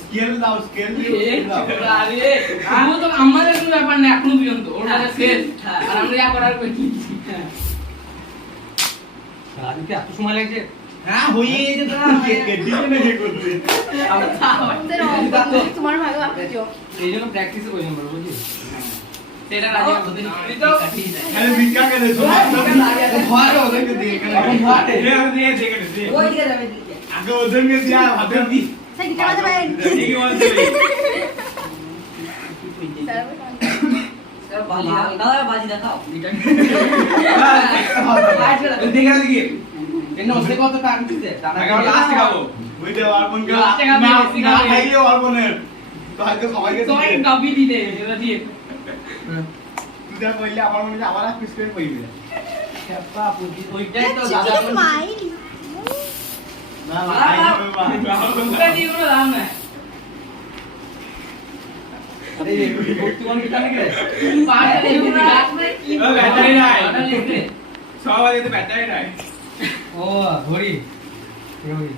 scale দাও scale দিও আরে আমি তো আমাদের কোনো ব্যাপার না এখনো পর্যন্ত ওটা শেষ আর আমরা যা করার করি আজকে এত সময় লাগছে হ্যাঁ হয়ে যেত না কেটে না কে করতে তোমার ভালো আপনি এই জন্য প্র্যাকটিস করি আমরা বুঝলি সেটা রাজি বলতে কাটি যায় আরে ভিক্ষা করে তো ভয় ওদেরকে দিয়ে কেন আমি দিয়ে দেখে দে ওই দিকে যাবে আগে ওদেরকে দিয়া হাতে দি সেই দিকে যাবে ঠিকই বলতে স্যার বাজি দেখাও দেখে দেখি এনে ওসে কত টাইম দিতে আগে লাস্ট খাবো ওই দে আর কোন লাস্টে খাবে না খাইলে আর কোনে তো আজকে সবাইকে সবাই গাবি দিতে এরা দিয়ে তুই যা কইলে আমার মনে আবার এক পিস করে কইবে খেপা পুজি ওইটাই তো দাদা চিকেন মাইল না না খাইবে ওটা দিয়ে কোনো দাম নাই আরে ভর্তি কোন কিটা নাকি রে পাঁচটা দিয়ে কোনো দাম নাই কি ব্যাটারি নাই ওটা লিখে সবাই তো ব্যাটারি নাই ও ঘড়ি ঘড়ি